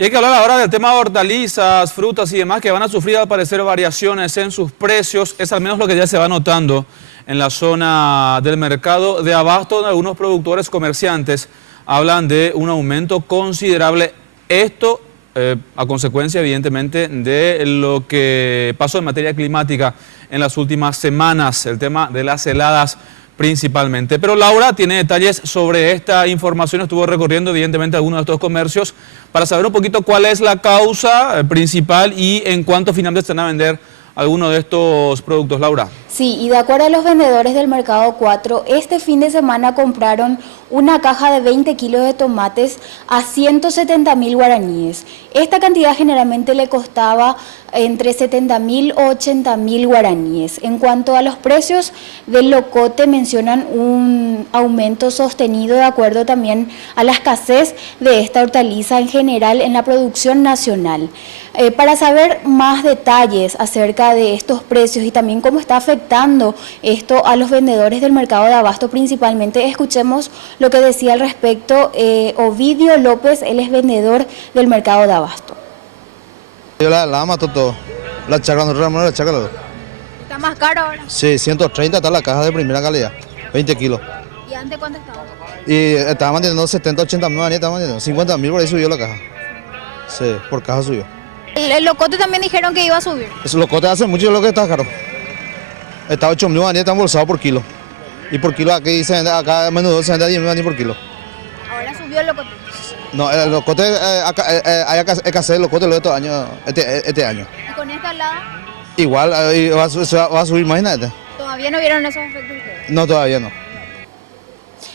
Y hay que hablar ahora del tema de hortalizas, frutas y demás que van a sufrir al parecer variaciones en sus precios. Es al menos lo que ya se va notando en la zona del mercado de abasto, donde algunos productores comerciantes hablan de un aumento considerable. Esto a consecuencia evidentemente de lo que pasó en materia climática en las últimas semanas, el tema de las heladas principalmente. Pero Laura tiene detalles sobre esta información, estuvo recorriendo evidentemente algunos de estos comercios para saber un poquito cuál es la causa principal y en cuánto finalmente se van a vender algunos de estos productos, Laura. Sí, y de acuerdo a los vendedores del Mercado 4, este fin de semana compraron una caja de 20 kilos de tomates a 170.000 guaraníes. Esta cantidad generalmente le costaba entre 70.000 o 80.000 guaraníes. En cuanto a los precios del locote, mencionan un aumento sostenido de acuerdo también a la escasez de esta hortaliza en general en la producción nacional. Para saber más detalles acerca de estos precios y también cómo está afectando esto a los vendedores del mercado de abasto principalmente, escuchemos lo que decía al respecto Ovidio López, él es vendedor del mercado de abasto. Yo la mato todo, la chacra no remoló, la chacra. ¿Está más caro ahora? Sí, 130 está la caja de primera calidad, 20 kilos. ¿Y antes cuánto estaba? Y estaba manteniendo 70, 80 mil, estaba manteniendo 50.000 por ahí subió la caja. Sí, por caja subió. El locote también dijeron que iba a subir. Eso locote hace mucho lo que está caro. Está 8.000, está embolsado por kilo. Y por kilo aquí se vende, acá a menudo se vende a 10.000 por kilo. Ahora subió el locote. No, el locote, hay escasez de locote lo de estos años, este año. ¿Y con esta helada? Igual va a subir, imagínate. ¿Todavía no vieron esos efectos ustedes? No, todavía no.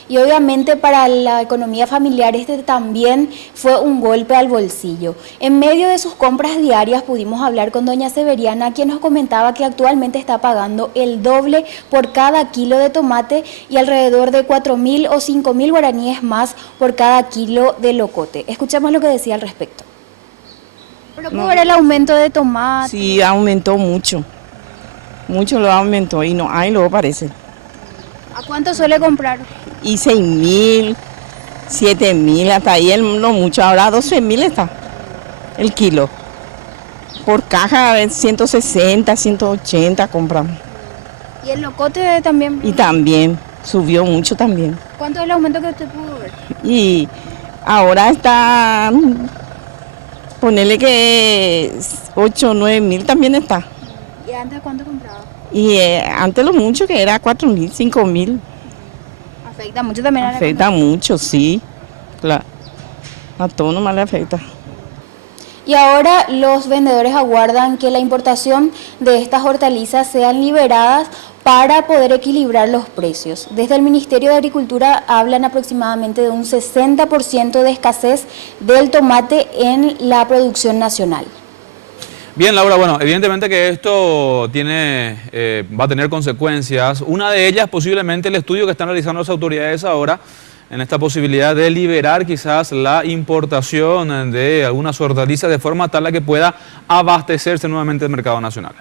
Y obviamente para la economía familiar este también fue un golpe al bolsillo. En medio de sus compras diarias pudimos hablar con doña Severiana, quien nos comentaba que actualmente está pagando el doble por cada kilo de tomate y alrededor de 4.000 o 5.000 guaraníes más por cada kilo de locote. Escuchamos lo que decía al respecto. ¿Pero cómo era el aumento de tomate? Sí, aumentó mucho. Mucho lo aumentó y no hay, luego parece. ¿A cuánto suele comprar? Y 6.000, 7.000, hasta ahí no mucho, ahora 12.000 está el kilo. Por caja 160, 180 compramos. ¿Y el locote también? Y también, subió mucho también. ¿Cuánto es el aumento que usted pudo ver? Y ahora está, ponele que 8, 9.000 también está. ¿Y antes cuánto compraba? Y antes lo mucho que era 4.000, 5.000. Afecta mucho también a la Afecta mucho, sí, claro. A todo nomás le afecta. Y ahora los vendedores aguardan que la importación de estas hortalizas sean liberadas para poder equilibrar los precios. Desde el Ministerio de Agricultura hablan aproximadamente de un 60% de escasez del tomate en la producción nacional. Bien, Laura, bueno, evidentemente que esto va a tener consecuencias. Una de ellas posiblemente el estudio que están realizando las autoridades ahora en esta posibilidad de liberar quizás la importación de algunas hortalizas de forma tal a que pueda abastecerse nuevamente el mercado nacional.